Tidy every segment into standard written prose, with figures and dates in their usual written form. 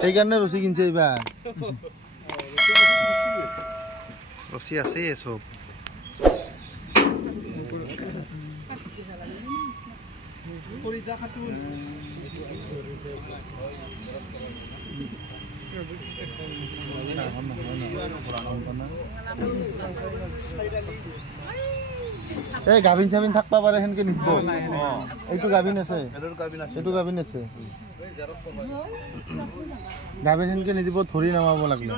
সেইকাৰণে ৰছী কিনছে এইবাৰ ৰছী আছে চব এই গাভিন চাভিন থাকবা পাৰে সেনকে নিব এইটো গাভিন আছে এইটো গাভিন আছে গাভিন সেনকে নিদিব ধৰি নামাব লাগিলে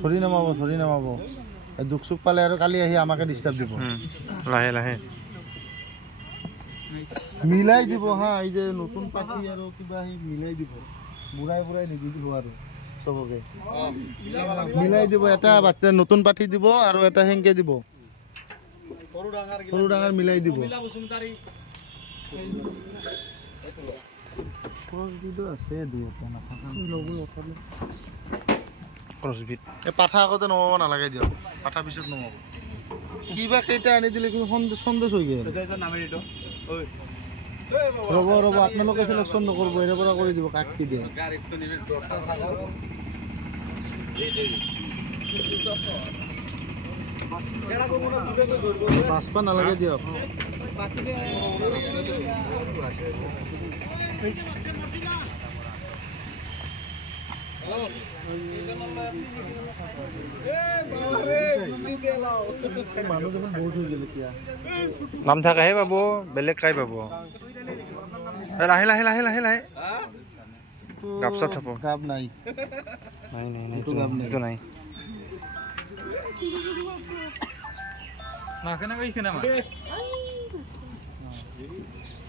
ধৰি নামাব দুখ চুখ পালে আৰু কালি আহি আমাকে ডিষ্টাৰ্ব দিব লাহে লাহে মিলাই দিব হা এই যে নতুন পাতি আৰু কিবা মিলাই দিব বুঢ়াই নিদিব আৰু সবকে মিলাই দিব এটা বাচ্চা নতুন পাতি দিব আৰু এটা হেংকে দিব সৰু ডাঙৰ মিলাই দিব আছে পাঠা আগতে নমাব নালাগে দিয়ক পাঠা পিছত নমাব কিবা কেইটা আনি দিলে সন্দেশ হৈ গেল ৰ'ব আপোনালোকে চিলেকশ্যন নকৰিব এৰে পৰা কৰি দিব কাক কি দিয়ে পাঁচপা নালাগে দিয়ক নাম থাকাহে পাব বেলেগ কাই পাব লাহে লাহে লাহে লাহে লাহে গাপ চাপ থাকো গাপ নাই এইটো গাপ নাই এইটো নাই না কেনে এইখানে মা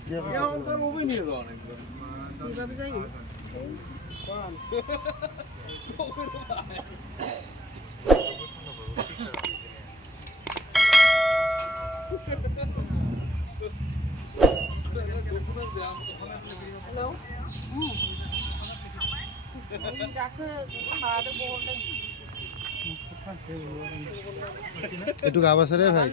ইয়া অন্তর ওবে নিয়ে যাও অনেক কিভাবে যাই কোন हेलो এইটো গাব আছে রে ভাই